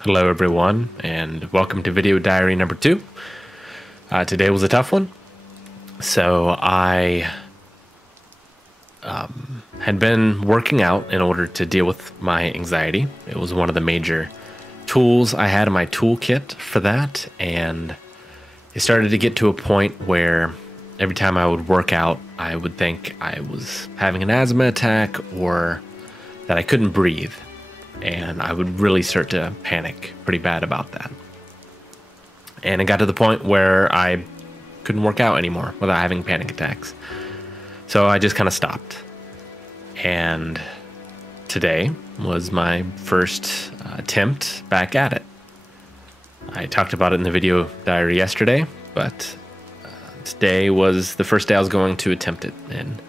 Hello everyone, and welcome to video diary number 2. Today was a tough one. So I had been working out in order to deal with my anxiety. It was one of the major tools I had in my toolkit for that, and it started to get to a point where every time I would work out, I would think I was having an asthma attack or that I couldn't breathe. And I would really start to panic pretty bad about that. And it got to the point where I couldn't work out anymore without having panic attacks. So I just kind of stopped. And today was my first attempt back at it. I talked about it in the video diary yesterday, but today was the first day I was going to attempt it. And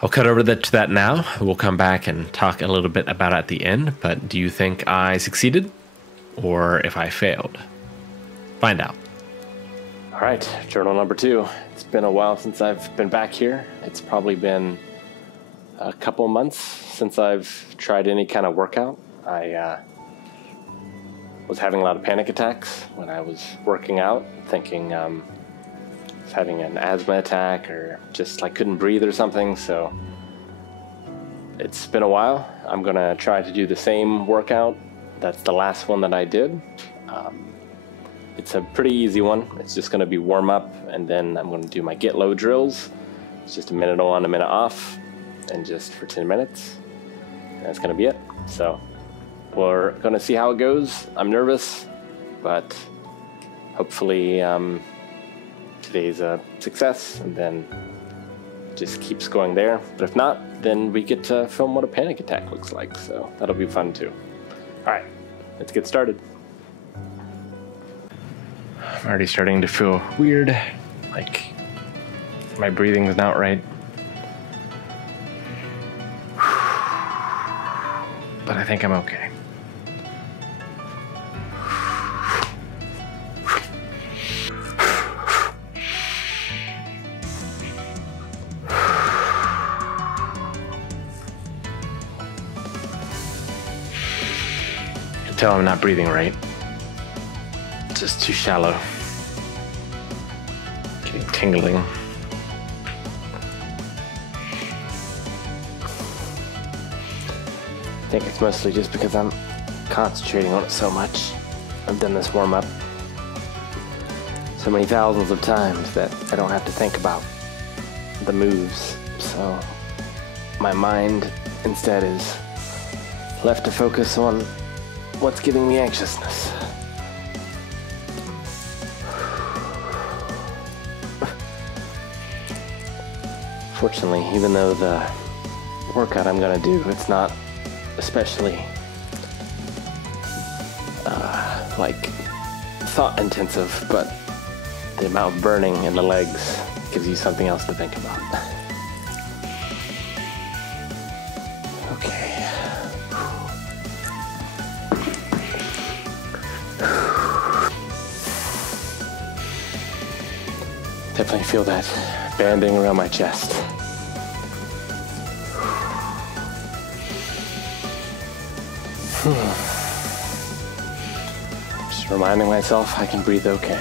I'll cut over to that now. We'll come back and talk a little bit about it at the end, but do you think I succeeded or if I failed? Find out. All right, journal number 2. It's been a while since I've been back here. It's probably been a couple months since I've tried any kind of workout. I was having a lot of panic attacks when I was working out, thinking having an asthma attack or just like couldn't breathe or something. So it's been a while. I'm gonna try to do the same workout. That's the last one that I did. It's a pretty easy one. It's just gonna be warm up, and then I'm gonna do my get low drills. It's just a minute on, a minute off, and just for 10 minutes. And that's gonna be it. So we're gonna see how it goes. I'm nervous, but hopefully today's a success, and then just keeps going there. But if not, then we get to film what a panic attack looks like, so that'll be fun too. All right, let's get started. I'm already starting to feel weird, like my breathing is not right. But I think I'm okay. Tell I'm not breathing right. It's just too shallow. Getting tingling. I think it's mostly just because I'm concentrating on it so much. I've done this warm-up so many thousands of times that I don't have to think about the moves. So my mind instead is left to focus on what's giving me anxiousness. Fortunately, even though the workout I'm gonna do, it's not especially like thought intensive, but the amount of burning in the legs gives you something else to think about. Okay. Definitely feel that banding around my chest. Just reminding myself I can breathe okay.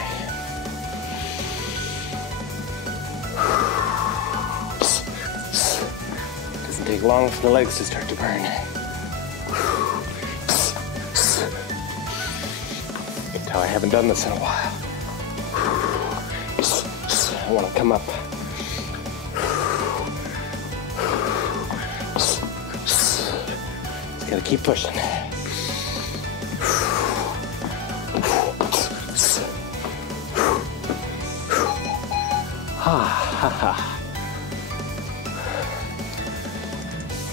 Doesn't take long for the legs to start to burn. You can tell I haven't done this in a while. I want to come up. Just gotta keep pushing.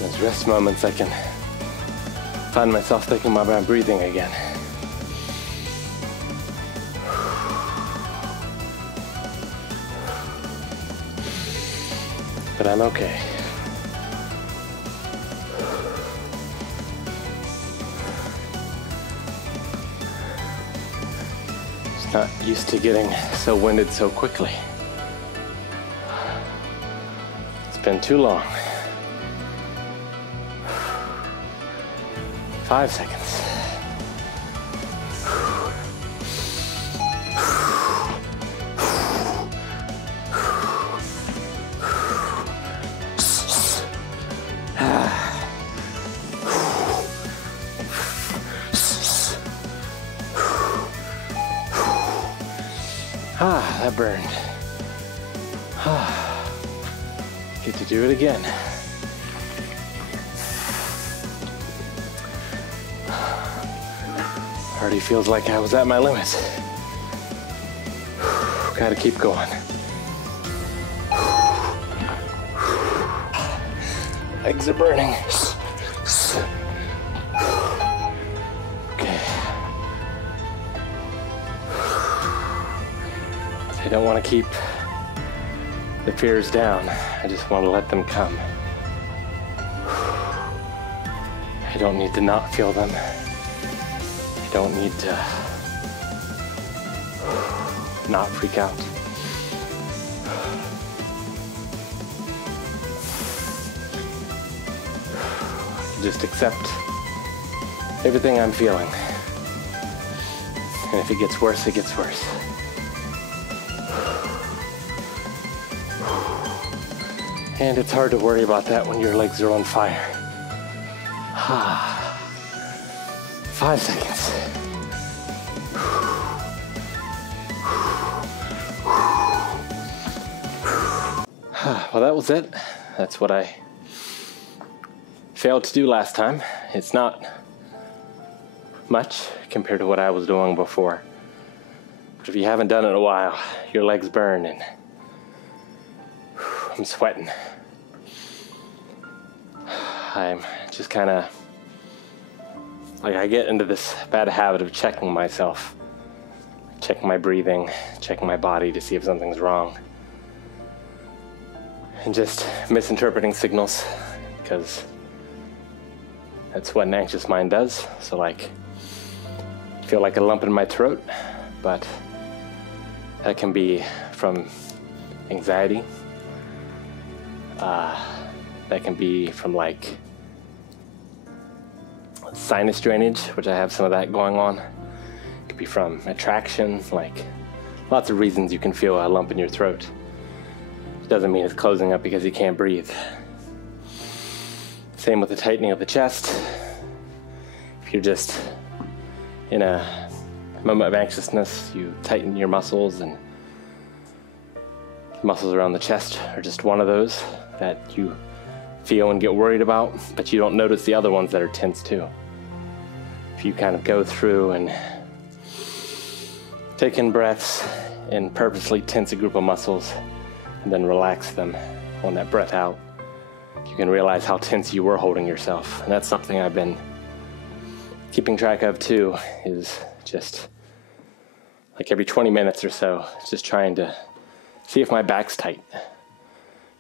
Those rest moments, I can find myself thinking about my breathing again. But I'm okay. Just not used to getting so winded so quickly. It's been too long. 5 seconds. that burned. Get to do it again. Already feels like I was at my limit. Gotta keep going. Legs are burning. Okay. I don't want to keep the fears down. I just want to let them come. I don't need to not feel them. I don't need to not freak out. Just accept everything I'm feeling. And if it gets worse, it gets worse. And it's hard to worry about that when your legs are on fire. 5 seconds. Well, that was it. That's what I failed to do last time. It's not much compared to what I was doing before. But if you haven't done it in a while, your legs burn and I'm sweating. I'm just kind of like, I get into this bad habit of checking myself, checking my breathing, checking my body to see if something's wrong, and just misinterpreting signals, because that's what an anxious mind does. So like, I feel like a lump in my throat, but that can be from anxiety. That can be from like sinus drainage, which I have some of that going on. It could be from attraction, like lots of reasons you can feel a lump in your throat. It doesn't mean it's closing up because you can't breathe. Same with the tightening of the chest. If you're just in a moment of anxiousness, you tighten your muscles, and the muscles around the chest are just one of those that you feel and get worried about, but you don't notice the other ones that are tense too. If you kind of go through and take in breaths and purposely tense a group of muscles and then relax them on that breath out, you can realize how tense you were holding yourself. And that's something I've been keeping track of too, is just like every 20 minutes or so, just trying to see if my back's tight.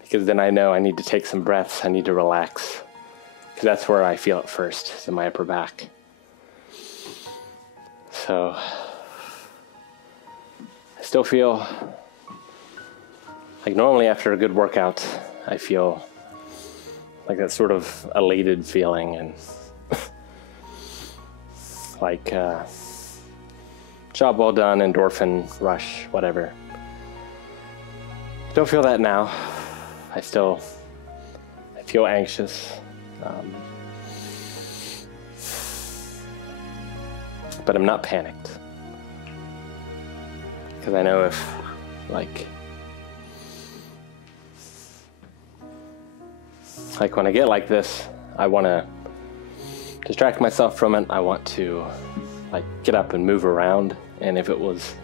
Because then I know I need to take some breaths, I need to relax. Because that's where I feel it first, is in my upper back. So, I still feel like normally after a good workout, I feel like that sort of elated feeling and like job well done, endorphin rush, whatever. Don't feel that now. I feel anxious, but I'm not panicked, because I know if, like when I get like this, I want to distract myself from it. I want to like get up and move around, and if it was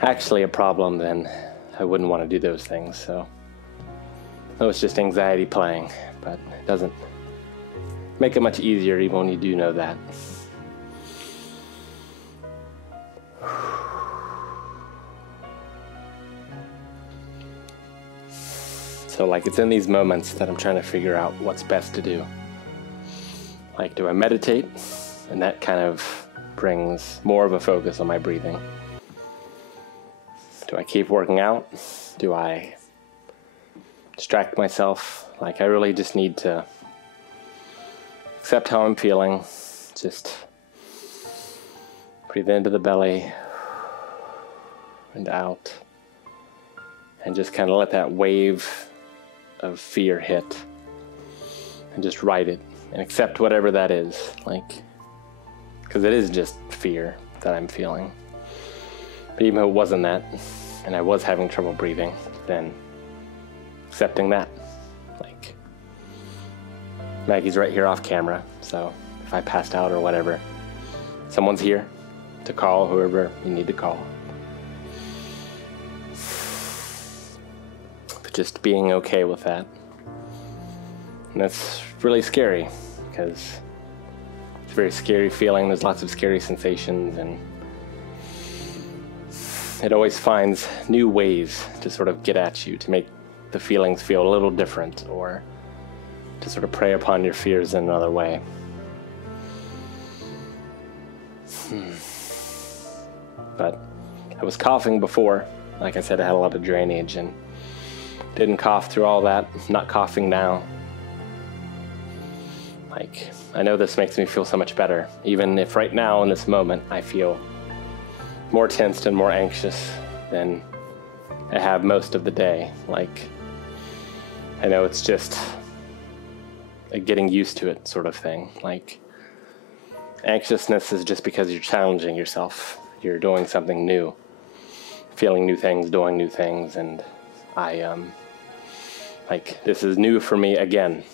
actually a problem, then I wouldn't want to do those things. So no, it's just anxiety playing, but it doesn't make it much easier even when you do know that. So like, it's in these moments that I'm trying to figure out what's best to do. Like, do I meditate? And that kind of brings more of a focus on my breathing. Do I keep working out? Do I distract myself? Like, I really just need to accept how I'm feeling. Just breathe into the belly and out, and just kind of let that wave of fear hit and just ride it and accept whatever that is. Like, because it is just fear that I'm feeling. But even if it wasn't that, and I was having trouble breathing, then accepting that. Like, Maggie's right here off camera, so if I passed out or whatever, someone's here to call whoever you need to call. But just being okay with that. And that's really scary, because it's a very scary feeling. There's lots of scary sensations, and it always finds new ways to sort of get at you, to make the feelings feel a little different, or to sort of prey upon your fears in another way. But I was coughing before. Like I said, I had a lot of drainage and didn't cough through all that. Not coughing now. Like, I know this makes me feel so much better, even if right now in this moment I feel more tensed and more anxious than I have most of the day. Like, I know it's just a getting used to it sort of thing. Like, anxiousness is just because you're challenging yourself. You're doing something new, feeling new things, doing new things, and like, this is new for me again.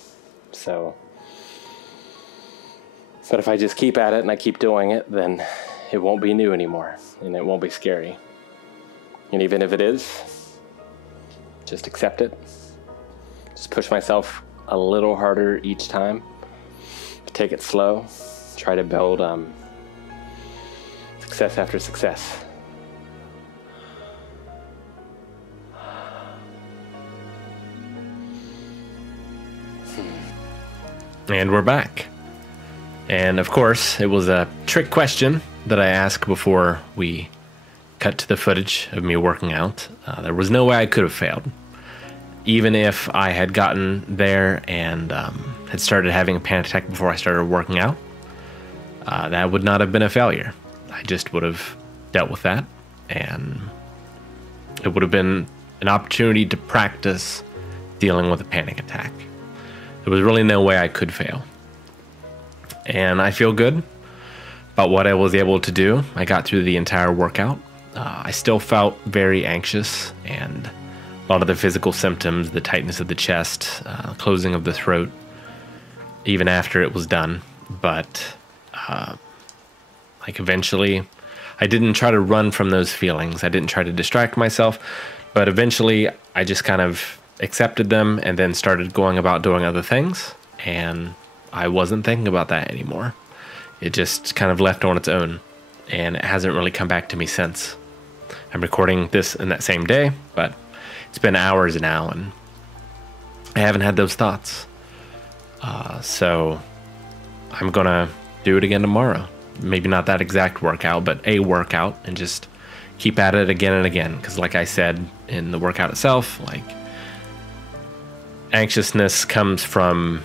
So, but if I just keep at it and I keep doing it, then it won't be new anymore, and it won't be scary. And even if it is, just accept it. Just push myself a little harder each time. Take it slow. Try to build success after success. And we're back. And of course, it was a trick question that I asked before we cut to the footage of me working out. There was no way I could have failed. Even if I had gotten there and had started having a panic attack before I started working out, that would not have been a failure. I just would have dealt with that, and it would have been an opportunity to practice dealing with a panic attack. There was really no way I could fail. And I feel good about what I was able to do. I got through the entire workout. I still felt very anxious, and a lot of the physical symptoms, the tightness of the chest, closing of the throat, even after it was done. But like, eventually, I didn't try to run from those feelings. I didn't try to distract myself, but eventually I just kind of accepted them and then started going about doing other things, and I wasn't thinking about that anymore. It just kind of left on its own, and it hasn't really come back to me since. I'm recording this in that same day, but it's been hours now, and I haven't had those thoughts. So I'm gonna do it again tomorrow. Maybe not that exact workout, but a workout, and just keep at it again and again. Because like I said in the workout itself, like, anxiousness comes from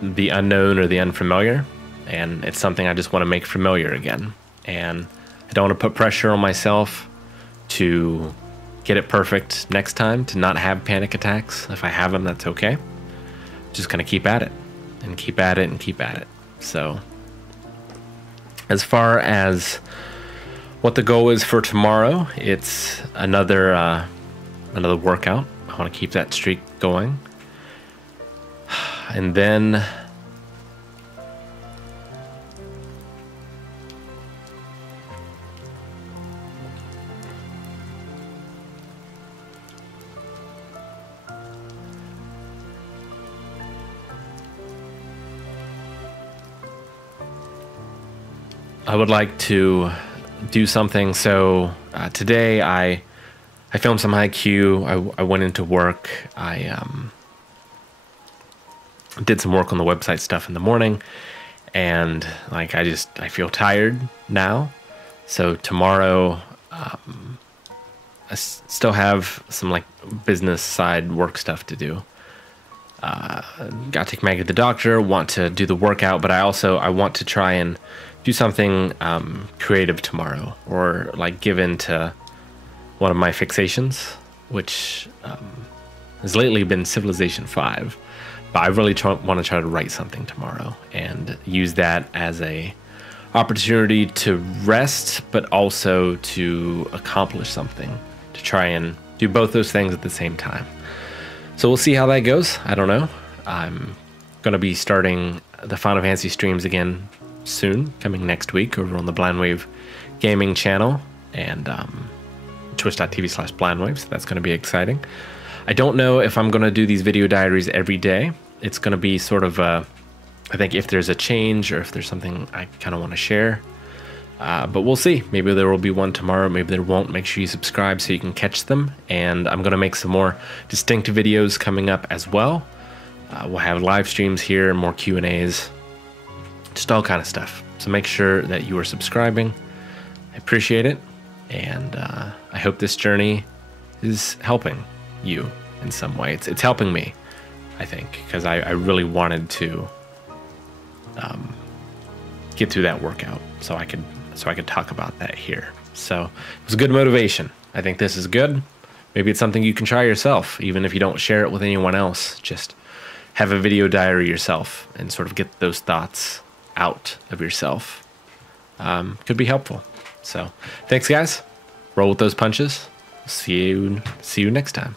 the unknown or the unfamiliar, and it's something I just want to make familiar again. And I don't want to put pressure on myself to get it perfect next time, to not have panic attacks. If I have them, that's okay. Just gonna keep at it and keep at it and keep at it. So as far as what the goal is for tomorrow, it's another workout. I want to keep that streak going. And then I would like to do something. So today I filmed some IQ. I went into work. I did some work on the website stuff in the morning, and like, I feel tired now. So tomorrow I still have some like business side work stuff to do. Got to take Maggie to the doctor, want to do the workout, but I want to try and do something creative tomorrow, or like give in to one of my fixations, which has lately been Civilization 5. But I really want to try to write something tomorrow and use that as a opportunity to rest, but also to accomplish something to try and do both those things at the same time. So we'll see how that goes. I don't know. I'm going to be starting the Final Fantasy streams again soon, coming next week over on the Blind Wave Gaming channel and twitch.tv/blindwave. So that's going to be exciting. I don't know if I'm going to do these video diaries every day. It's going to be sort of I think if there's a change or if there's something I kind of want to share. But we'll see. Maybe there will be one tomorrow. Maybe there won't. Make sure you subscribe so you can catch them. And I'm going to make some more distinct videos coming up as well. We'll have live streams here and more Q&As. Just all kind of stuff. So make sure that you are subscribing. I appreciate it. And I hope this journey is helping you in some way. It's helping me, I think, because I really wanted to get through that workout so I could talk about that here. So it was a good motivation. I think this is good. Maybe it's something you can try yourself, even if you don't share it with anyone else. Just have a video diary yourself and sort of get those thoughts out of yourself. Could be helpful. So thanks, guys. Roll with those punches. See you next time.